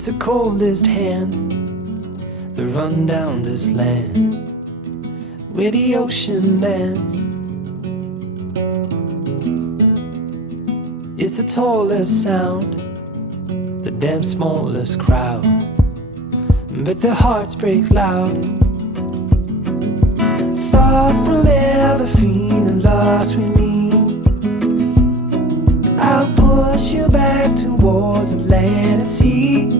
It's the coldest hand that run down this land where the ocean lands. It's the tallest sound, the damn smallest crowd, but their hearts break loud. Far from ever feeling lost with me, I'll push you back towards the land and sea.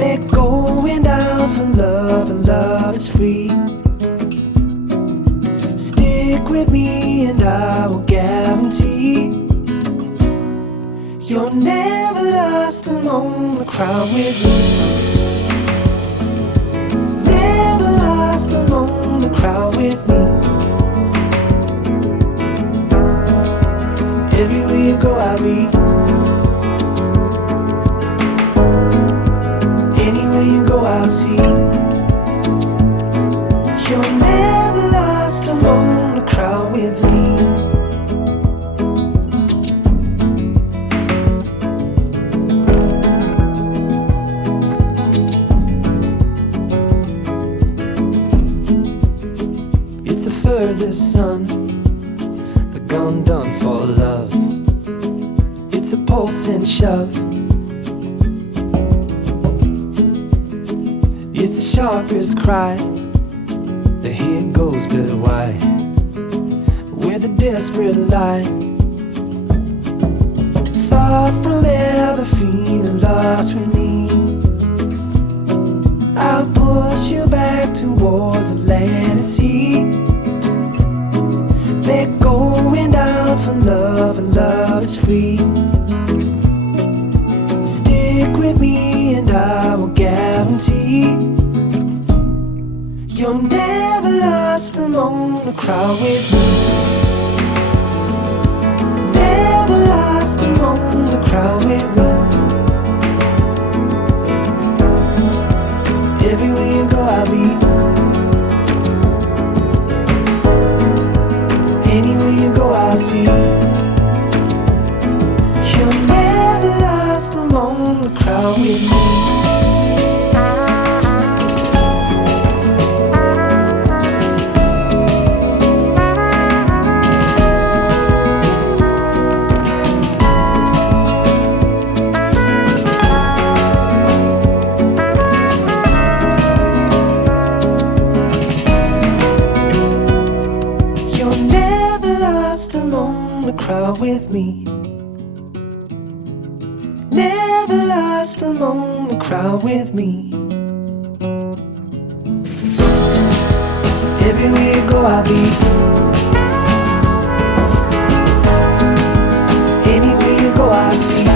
They're going down for love, and love is free. Stick with me and I will guarantee you're never lost among the crowd with me. Never lost among the crowd with me. Everywhere you go I'll be. Anywhere you go I'll see. You're never lost among the crowd with me. It's the furthest sun, the gone done for love. It's a pulse and shove. It's the sharpest cry, the here goes but why, where the desperate lie. Far from ever feeling lost with me, I'll push you back towards the land and sea. They're going down for love, and love is free. Stick with me and I will guarantee you're never lost among the crowd with me. Never lost among the crowd with me. Everywhere you go I'll be. Anywhere you go I'll see. You're never lost among the crowd with me. Crowd with me. Never lost among the crowd with me. Everywhere you go I'll be. Anywhere you go I'll see.